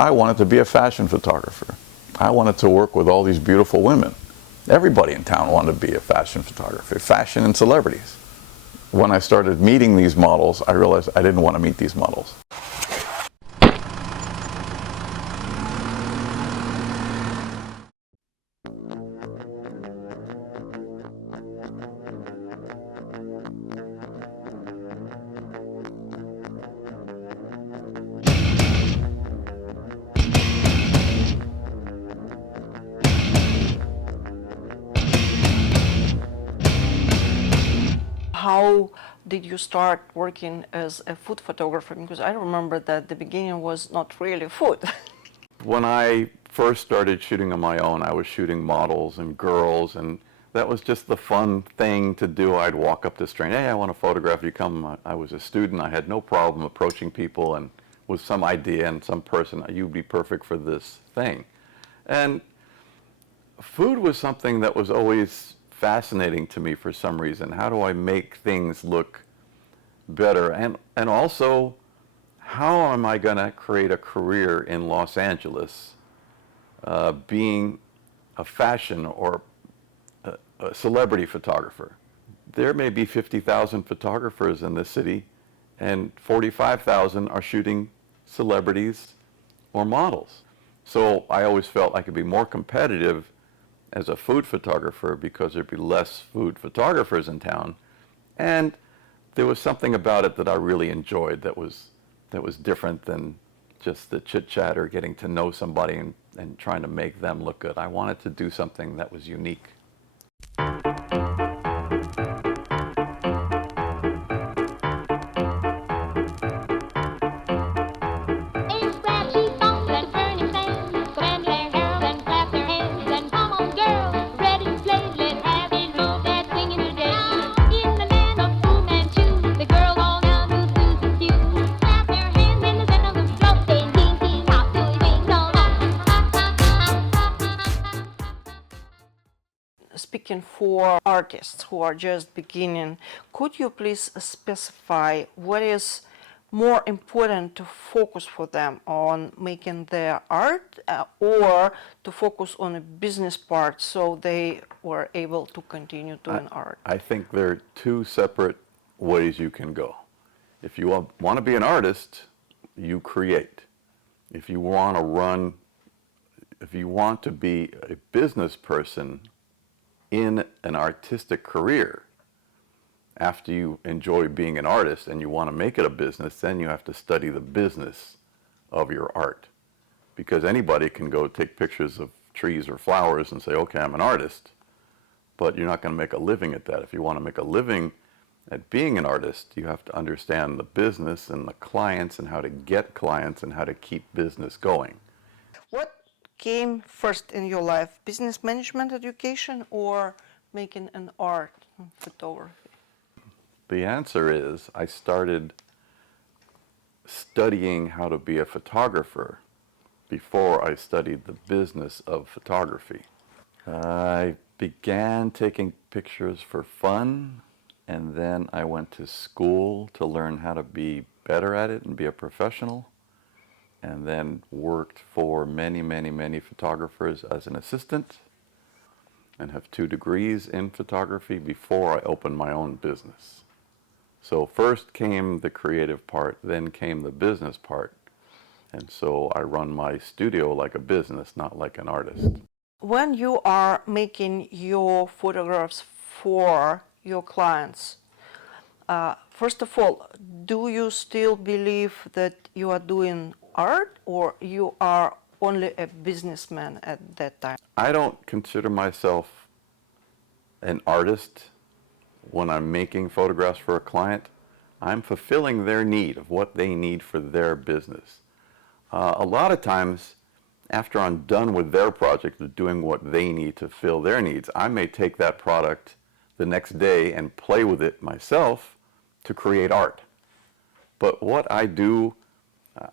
I wanted to be a fashion photographer. I wanted to work with all these beautiful women. Everybody in town wanted to be a fashion photographer, fashion and celebrities. When I started meeting these models, I realized I didn't want to meet these models. How did you start working as a food photographer? Because I remember that the beginning was not really food. When I first started shooting on my own, I was shooting models and girls, and that was just the fun thing to do. I'd walk up to a stranger, hey, I want to photograph you, come. I was a student, I had no problem approaching people and with some idea and some person, you'd be perfect for this thing. And food was something that was always fascinating to me for some reason. How do I make things look better? And also, how am I going to create a career in Los Angeles being a fashion or a celebrity photographer? There may be 50,000 photographers in this city, and 45,000 are shooting celebrities or models. So I always felt I could be more competitive as a food photographer because there'd be less food photographers in town. And there was something about it that I really enjoyed that was different than just the chit-chat or getting to know somebody and trying to make them look good. I wanted to do something that was unique. Speaking for artists who are just beginning, could you please specify what is more important to focus for them on making their art or to focus on a business part so they were able to continue doing art? I think there are two separate ways you can go. If you want to be an artist, you create. If you want to be a business person in an artistic career, after you enjoy being an artist and you want to make it a business, then you have to study the business of your art. Because anybody can go take pictures of trees or flowers and say, okay, I'm an artist, but you're not going to make a living at that. If you want to make a living at being an artist, you have to understand the business and the clients and how to get clients and how to keep business going. What came first in your life, business management education or making an art photography? The answer is I started studying how to be a photographer before I studied the business of photography. I began taking pictures for fun, and then I went to school to learn how to be better at it and be a professional, and then worked for many, many, many photographers as an assistant, and have 2 degrees in photography before I opened my own business. So first came the creative part, then came the business part. And so I run my studio like a business, not like an artist. When you are making your photographs for your clients, first of all, do you still believe that you are doing art or you are only a businessman at that time? I don't consider myself an artist when I'm making photographs for a client. I'm fulfilling their need of what they need for their business. A lot of times, after I'm done with their project of doing what they need to fill their needs, I may take that product the next day and play with it myself to create art. But what I do,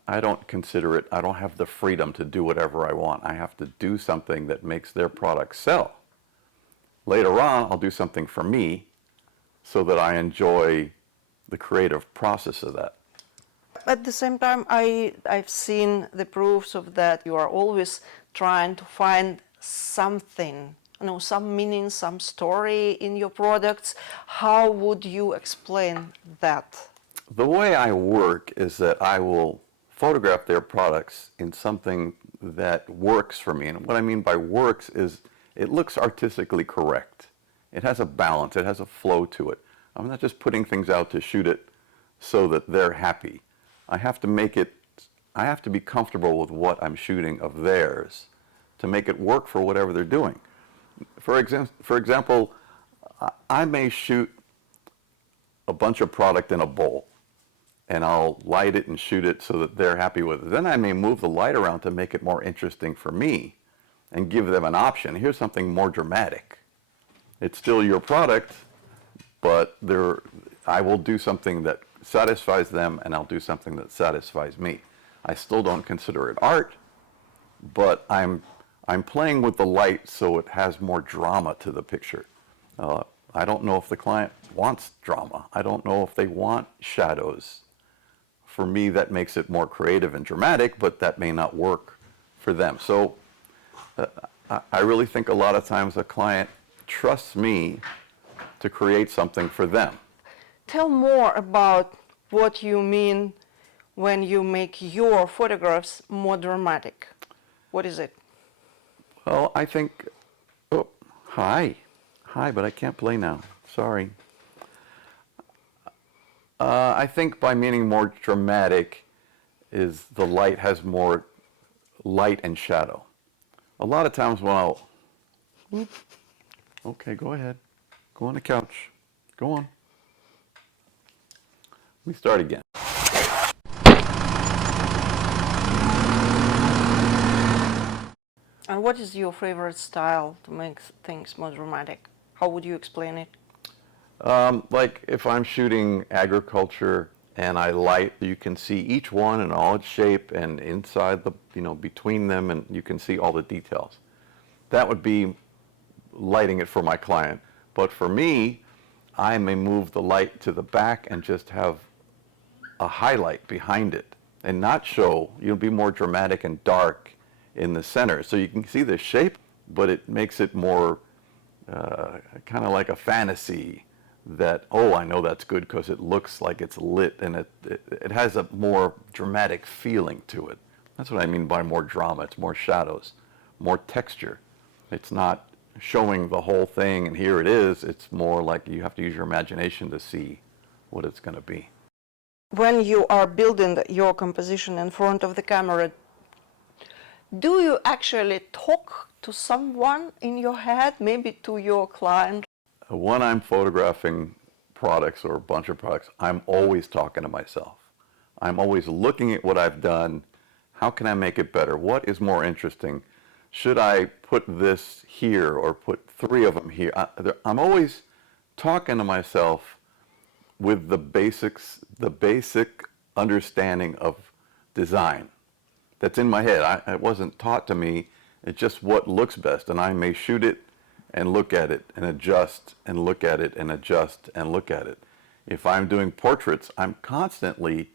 I don't consider it, I don't have the freedom to do whatever I want. I have to do something that makes their product sell. Later on, I'll do something for me so that I enjoy the creative process of that. At the same time, I've seen the proofs of that. You are always trying to find something, some meaning, some story in your products. How would you explain that? The way I work is that I will photograph their products in something that works for me. And what I mean by works is it looks artistically correct. It has a balance. It has a flow to it. I'm not just putting things out to shoot it so that they're happy. I have to be comfortable with what I'm shooting of theirs to make it work for whatever they're doing. For example, I may shoot a bunch of product in a bowl, and I'll light it and shoot it so that they're happy with it. Then I may move the light around to make it more interesting for me and give them an option. Here's something more dramatic. It's still your product, but I will do something that satisfies them, and I'll do something that satisfies me. I still don't consider it art, but I'm playing with the light so it has more drama to the picture. I don't know if the client wants drama. I don't know if they want shadows. For me, that makes it more creative and dramatic, but that may not work for them. So I really think a lot of times a client trusts me to create something for them. Tell more about what you mean when you make your photographs more dramatic. What is it? Well, I think, oh, hi, but I can't play now, sorry. I think by meaning more dramatic is the light has more light and shadow. A lot of times when okay, go ahead, go on the couch, go on. We start again. And what is your favorite style to make things more dramatic? How would you explain it? Like if I'm shooting agriculture and I light, you can see each one in all its shape and inside the, between them, and you can see all the details. That would be lighting it for my client. But for me, I may move the light to the back and just have a highlight behind it and not show, be more dramatic and dark in the center. So you can see the shape, but it makes it more kind of like a fantasy that, oh, I know that's good because it looks like it's lit, and it has a more dramatic feeling to it. That's what I mean by more drama. It's more shadows, more texture. It's not showing the whole thing and here it is. It's more like you have to use your imagination to see what it's going to be. When you are building your composition in front of the camera, do you actually talk to someone in your head, maybe to your client? When I'm photographing products or a bunch of products, I'm always talking to myself. I'm always looking at what I've done. How can I make it better? What is more interesting? Should I put this here or put 3 of them here? I'm always talking to myself with the basics, the basic understanding of design that's in my head. It wasn't taught to me. It's just what looks best, and I may shoot it and look at it and adjust and look at it and adjust and look at it. If I'm doing portraits, I'm constantly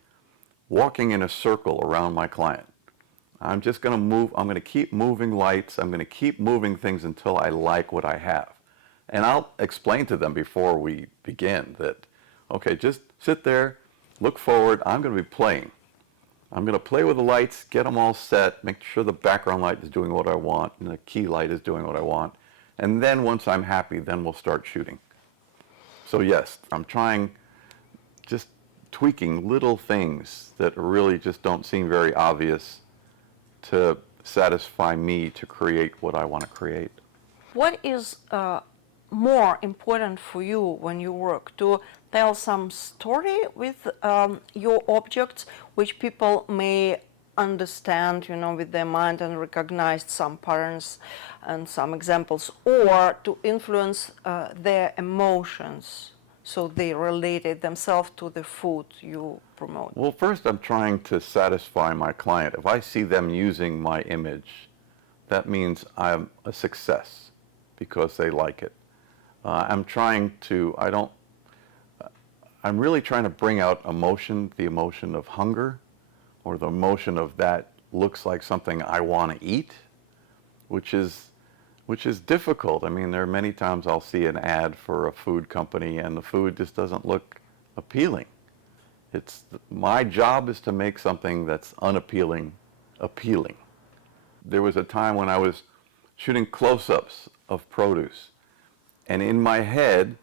walking in a circle around my client. I'm just going to move. I'm going to keep moving lights. I'm going to keep moving things until I like what I have. And I'll explain to them before we begin that, okay, just sit there, look forward. I'm going to be playing. I'm going to play with the lights, get them all set, make sure the background light is doing what I want and the key light is doing what I want. And then once I'm happy, then we'll start shooting. So yes, I'm trying, just tweaking little things that really just don't seem very obvious to satisfy me to create what I want to create. What is more important for you when you work? To tell some story with your objects, which people may understand, with their mind and recognize some patterns and some examples, or to influence their emotions so they related themselves to the food you promote? Well, first I'm trying to satisfy my client. If I see them using my image, that means I'm a success because they like it. I'm trying to, I'm really trying to bring out emotion, the emotion of hunger, or the emotion of that looks like something I want to eat, which is difficult. I mean, there are many times I'll see an ad for a food company and the food just doesn't look appealing. My job is to make something that's unappealing appealing. There was a time when I was shooting close-ups of produce, and in my head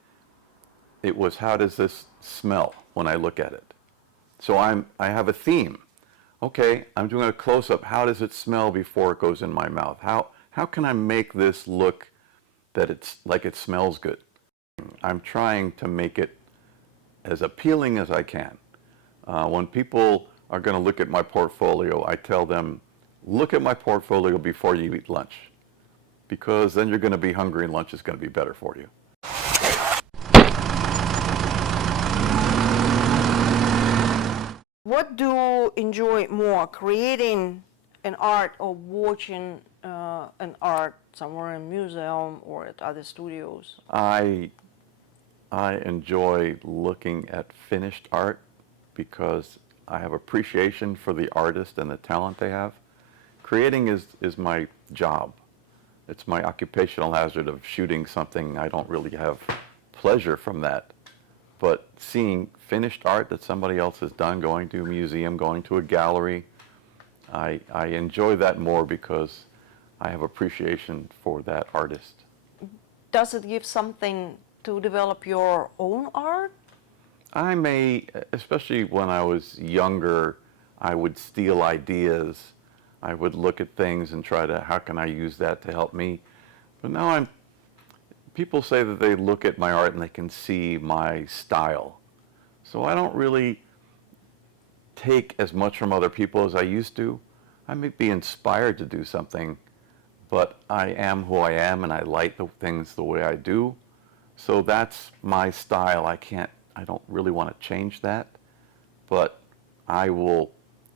it was, how does this smell when I look at it? So I have a theme. Okay, I'm doing a close-up. How does it smell before it goes in my mouth? How can I make this look that it's like it smells good? I'm trying to make it as appealing as I can. When people are going to look at my portfolio, I tell them, look at my portfolio before you eat lunch, because then you're going to be hungry and lunch is going to be better for you. What do you enjoy more, creating an art or watching an art somewhere in a museum or at other studios? I enjoy looking at finished art because I have appreciation for the artist and the talent they have. Creating is my job. It's my occupational hazard of shooting something. I don't really have pleasure from that. But seeing finished art that somebody else has done, going to a museum, going to a gallery, I enjoy that more because I have appreciation for that artist. Does it give something to develop your own art? I may, especially when I was younger, I would steal ideas. I would look at things and try to, how can I use that to help me? But now people say that they look at my art and they can see my style. So I don't really take as much from other people as I used to. I may be inspired to do something, but I am who I am and I like the things the way I do. So that's my style. I don't really want to change that, but I will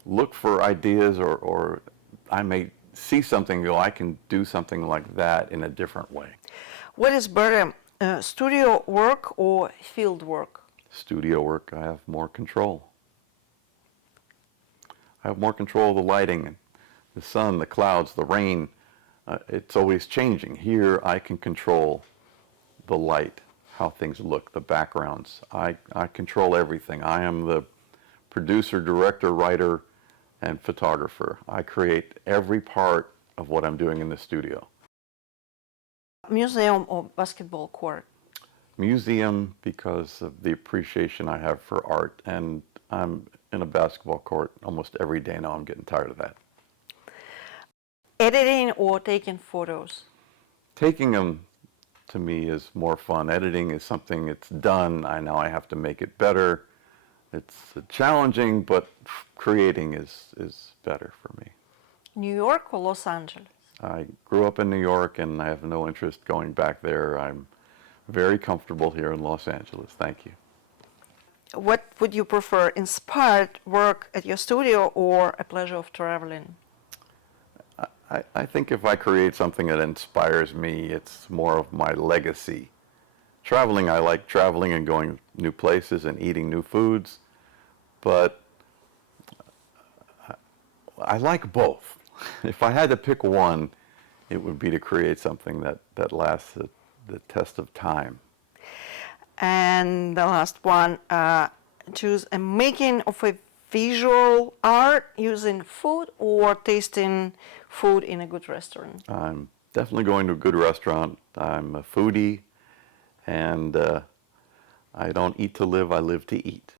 look for ideas, or I may see something and go, I can do something like that in a different way. What is better, studio work or field work? Studio work, I have more control. I have more control of the lighting, the sun, the clouds, the rain. It's always changing. Here I can control the light, how things look, the backgrounds. I control everything. I am the producer, director, writer, and photographer. I create every part of what I'm doing in the studio. Museum or basketball court? Museum, because of the appreciation I have for art, and I'm in a basketball court almost every day now. I'm getting tired of that. Editing or taking photos? Taking them, to me, is more fun. Editing is something it's done. Now I have to make it better. It's challenging, but creating is better for me. New York or Los Angeles? I grew up in New York and I have no interest going back there. I'm very comfortable here in Los Angeles. Thank you. What would you prefer, inspired work at your studio or a pleasure of traveling? I think if I create something that inspires me, it's more of my legacy. Traveling, I like traveling and going new places and eating new foods, but I like both. If I had to pick one, it would be to create something that lasts the test of time. And the last one, choose a making of a visual art using food or tasting food in a good restaurant? I'm definitely going to a good restaurant. I'm a foodie, and I don't eat to live, I live to eat.